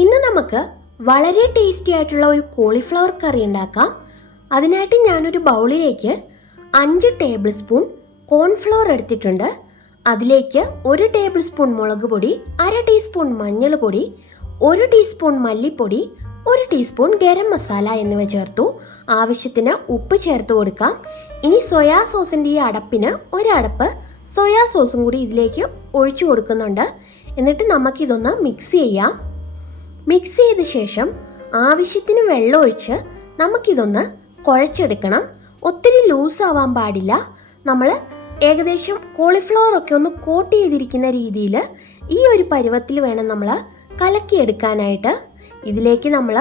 ഇന്ന് നമുക്ക് വളരെ ടേസ്റ്റി ആയിട്ടുള്ള ഒരു കോളിഫ്ലവർ കറി ഉണ്ടാക്കാം. അതിനായിട്ട് ഞാനൊരു ബൗളിലേക്ക് 5 ടേബിൾ സ്പൂൺ കോൺഫ്ലവർ എടുത്തിട്ടുണ്ട്. അതിലേക്ക് 1 ടേബിൾ സ്പൂൺ മുളക് പൊടി, 1/2 ടീസ്പൂൺ മഞ്ഞൾപ്പൊടി, 1 ടീസ്പൂൺ മല്ലിപ്പൊടി, 1 ടീസ്പൂൺ ഗരം മസാല എന്നിവ ചേർത്തു. ആവശ്യത്തിന് ഉപ്പ് ചേർത്ത് കൊടുക്കാം. ഇനി സോയാ സോസിൻ്റെ ഈ അടപ്പിന് ഒരടപ്പ് സോയാ സോസും കൂടി ഇതിലേക്ക് ഒഴിച്ചു കൊടുക്കുന്നുണ്ട്. എന്നിട്ട് നമുക്കിതൊന്ന് മിക്സ് ചെയ്യാം. മിക്സ് ചെയ്ത ശേഷം ആവശ്യത്തിന് വെള്ളം ഒഴിച്ച് നമുക്കിതൊന്ന് കുഴച്ചെടുക്കണം. ഒത്തിരി ലൂസ് ആവാൻ പാടില്ല. നമ്മൾ ഏകദേശം കോളിഫ്ലവർ ഒക്കെ ഒന്ന് കോട്ട് ചെയ്തിരിക്കുന്ന രീതിയിൽ ഈ ഒരു പരുവത്തിൽ വേണം നമ്മൾ കലക്കിയെടുക്കാനായിട്ട്. ഇതിലേക്ക് നമ്മൾ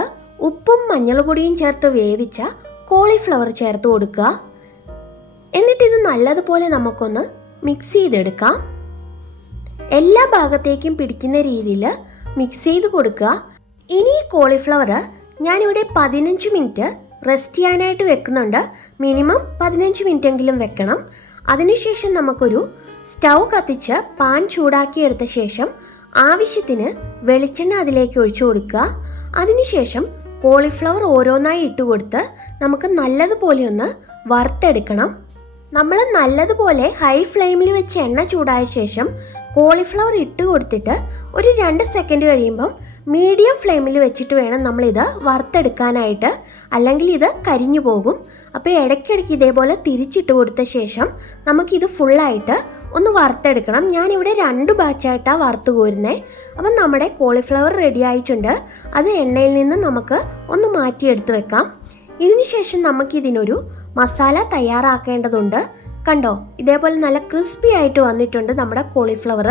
ഉപ്പും മഞ്ഞൾപ്പൊടിയും ചേർത്ത് വേവിച്ച കോളിഫ്ലവർ ചേർത്ത് കൊടുക്കുക. എന്നിട്ടിത് നല്ലതുപോലെ നമുക്കൊന്ന് മിക്സ് ചെയ്തെടുക്കാം. എല്ലാ ഭാഗത്തേക്കും പിടിക്കുന്ന രീതിയിൽ മിക്സ് ചെയ്ത് കൊടുക്കുക. ഇനി ഈ കോളിഫ്ലവർ ഞാനിവിടെ 15 മിനിറ്റ് റെസ്റ്റ് ചെയ്യാനായിട്ട് വെക്കുന്നുണ്ട്. മിനിമം 15 മിനിറ്റ് എങ്കിലും വെക്കണം. അതിനുശേഷം നമുക്കൊരു സ്റ്റൗ കത്തിച്ച് പാൻ ചൂടാക്കിയെടുത്ത ശേഷം ആവശ്യത്തിന് വെളിച്ചെണ്ണ അതിലേക്ക് ഒഴിച്ചു കൊടുക്കുക. അതിനുശേഷം കോളിഫ്ലവർ ഓരോന്നായി ഇട്ട് കൊടുത്ത് നമുക്ക് നല്ലതുപോലെ ഒന്ന് വറുത്തെടുക്കണം. നമ്മൾ നല്ലതുപോലെ ഹൈ ഫ്ലെയിമിൽ വെച്ച് എണ്ണ ചൂടായ ശേഷം കോളിഫ്ലവർ ഇട്ട് കൊടുത്തിട്ട് ഒരു 2 സെക്കൻഡ് കഴിയുമ്പം മീഡിയം ഫ്ലെയിമിൽ വെച്ചിട്ട് വേണം നമ്മളിത് വറുത്തെടുക്കാനായിട്ട്. അല്ലെങ്കിൽ ഇത് കരിഞ്ഞു പോകും. അപ്പോൾ ഇടയ്ക്കിടയ്ക്ക് ഇതേപോലെ തിരിച്ചിട്ട് കൊടുത്ത ശേഷം നമുക്കിത് ഫുള്ളായിട്ട് ഒന്ന് വറുത്തെടുക്കണം. ഞാനിവിടെ 2 ബാച്ചായിട്ടാണ് വറുത്ത് കോരുന്നത്. അപ്പം നമ്മുടെ കോളിഫ്ലവർ റെഡി ആയിട്ടുണ്ട്. അത് എണ്ണയിൽ നിന്ന് നമുക്ക് ഒന്ന് മാറ്റിയെടുത്ത് വെക്കാം. ഇതിന് ശേഷം നമുക്കിതിനൊരു മസാല തയ്യാറാക്കേണ്ടതുണ്ട്. കണ്ടോ, ഇതേപോലെ നല്ല ക്രിസ്പി ആയിട്ട് വന്നിട്ടുണ്ട് നമ്മുടെ കോളിഫ്ലവർ.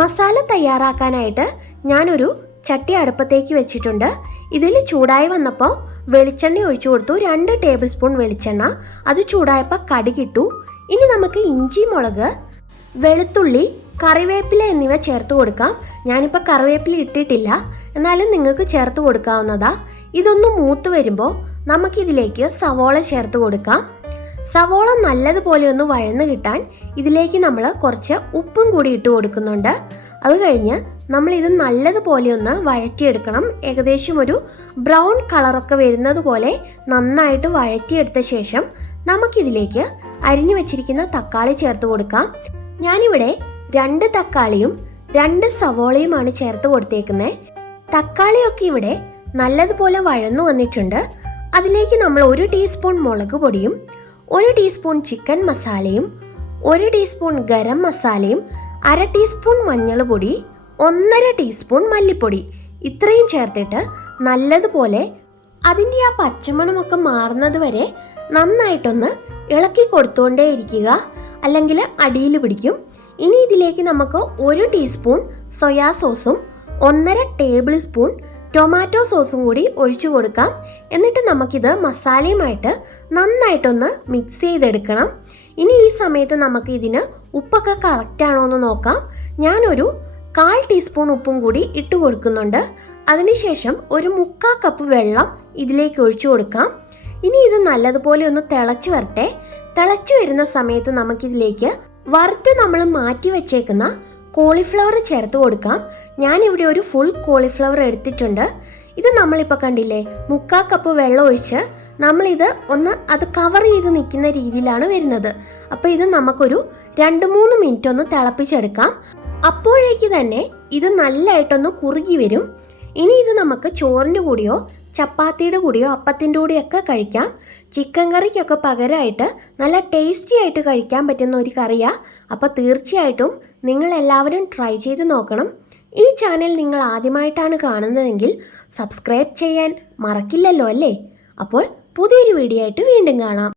മസാല തയ്യാറാക്കാനായിട്ട് ഞാനൊരു ചട്ടി അടുപ്പത്തേക്ക് വെച്ചിട്ടുണ്ട്. ഇതിൽ ചൂടായി വന്നപ്പോൾ വെളിച്ചെണ്ണ ഒഴിച്ചു കൊടുത്തു. 2 ടേബിൾ സ്പൂൺ വെളിച്ചെണ്ണ. അത് ചൂടായപ്പോൾ കടുകിട്ടു. ഇനി നമുക്ക് ഇഞ്ചി, മുളക്, വെളുത്തുള്ളി, കറിവേപ്പില എന്നിവ ചേർത്ത് കൊടുക്കാം. ഞാനിപ്പോൾ കറിവേപ്പില ഇട്ടിട്ടില്ല, എന്നാലും നിങ്ങൾക്ക് ചേർത്ത് കൊടുക്കാവുന്നതാ. ഇതൊന്ന് മൂത്ത് വരുമ്പോൾ നമുക്കിതിലേക്ക് സവോള ചേർത്ത് കൊടുക്കാം. സവോള നല്ലതുപോലെ ഒന്ന് വഴന്ന് കിട്ടാൻ ഇതിലേക്ക് നമ്മൾ കുറച്ച് ഉപ്പും കൂടി ഇട്ട് കൊടുക്കുന്നുണ്ട്. അത് കഴിഞ്ഞ് നമ്മളിത് നല്ലതുപോലെ ഒന്ന് വഴറ്റിയെടുക്കണം. ഏകദേശം ഒരു ബ്രൗൺ കളറൊക്കെ വരുന്നത് പോലെ നന്നായിട്ട് വഴറ്റിയെടുത്ത ശേഷം നമുക്കിതിലേക്ക് അരിഞ്ഞു വെച്ചിരിക്കുന്ന തക്കാളി ചേർത്ത് കൊടുക്കാം. ഞാനിവിടെ 2 തക്കാളിയും 2 സവോളയുമാണ് ചേർത്ത് കൊടുത്തേക്കുന്നത്. തക്കാളിയൊക്കെ ഇവിടെ നല്ലതുപോലെ വഴന്നു വന്നിട്ടുണ്ട്. അതിലേക്ക് നമ്മൾ 1 ടീസ്പൂൺ മുളക് പൊടിയും 1 ടീസ്പൂൺ ചിക്കൻ മസാലയും 1 ടീസ്പൂൺ ഗരം മസാലയും 1/2 ടീസ്പൂൺ മഞ്ഞൾപ്പൊടി 1/2 ടീസ്പൂൺ മല്ലിപ്പൊടി ഇത്രയും ചേർത്തിട്ട് നല്ലതുപോലെ അതിൻ്റെ ആ പച്ചമണമൊക്കെ മാറുന്നത് വരെ നന്നായിട്ടൊന്ന് ഇളക്കി കൊടുത്തുകൊണ്ടേ ഇരിക്കുക, അല്ലെങ്കിൽ അടിയിൽ പിടിക്കും. ഇനി ഇതിലേക്ക് നമുക്ക് 1 ടീസ്പൂൺ സോയാ സോസും 1/2 ടേബിൾ സ്പൂൺ ടൊമാറ്റോ സോസും കൂടി ഒഴിച്ചു കൊടുക്കാം. എന്നിട്ട് നമുക്കിത് മസാലയുമായിട്ട് നന്നായിട്ടൊന്ന് മിക്സ് ചെയ്തെടുക്കണം. ഇനി ഈ സമയത്ത് നമുക്ക് ഇതിന് ഉപ്പൊക്കെ കറക്റ്റാണോ എന്ന് നോക്കാം. ഞാനൊരു 1/4 ടീസ്പൂൺ ഉപ്പും കൂടി ഇട്ട് കൊടുക്കുന്നുണ്ട്. അതിനുശേഷം ഒരു 1/4 കപ്പ് വെള്ളം ഇതിലേക്ക് ഒഴിച്ചു കൊടുക്കാം. ഇനി ഇത് നല്ലതുപോലെ ഒന്ന് തിളച്ച് വരട്ടെ. തിളച്ച് വരുന്ന സമയത്ത് നമുക്കിതിലേക്ക് വറുത്ത് നമ്മൾ മാറ്റി വെച്ചേക്കുന്ന കോളിഫ്ലവർ ചേർത്ത് കൊടുക്കാം. ഞാനിവിടെ ഒരു ഫുൾ കോളിഫ്ലവർ എടുത്തിട്ടുണ്ട്. ഇത് നമ്മളിപ്പോൾ കണ്ടില്ലേ, 1/4 കപ്പ് വെള്ളം ഒഴിച്ച് നമ്മളിത് ഒന്ന് അത് കവർ ചെയ്ത് നിൽക്കുന്ന രീതിയിലാണ് വരുന്നത്. അപ്പോൾ ഇത് നമുക്കൊരു 2-3 മിനിറ്റ് ഒന്ന് തിളപ്പിച്ചെടുക്കാം. അപ്പോഴേക്ക് തന്നെ ഇത് നല്ലതായിട്ടൊന്ന് കുറുകി വരും. ഇനി ഇത് നമുക്ക് ചോറിൻ്റെ കൂടെയോ ചപ്പാത്തിയുടെ കൂടെയോ അപ്പത്തിൻ്റെ കൂടെയൊക്കെ കഴിക്കാം. ചിക്കൻ കറിക്കൊക്കെ പകരമായിട്ട് നല്ല ടേസ്റ്റി ആയിട്ട് കഴിക്കാൻ പറ്റുന്ന ഒരു കറിയാണ്. അപ്പോൾ തീർച്ചയായിട്ടും നിങ്ങളെല്ലാവരും ട്രൈ ചെയ്ത് നോക്കണം. ഈ ചാനൽ നിങ്ങൾ ആദ്യമായിട്ടാണ് കാണുന്നതെങ്കിൽ സബ്സ്ക്രൈബ് ചെയ്യാൻ മറക്കില്ലല്ലോ അല്ലേ? അപ്പോൾ പുതിയൊരു വീഡിയോ ആയിട്ട് വീണ്ടും കാണാം.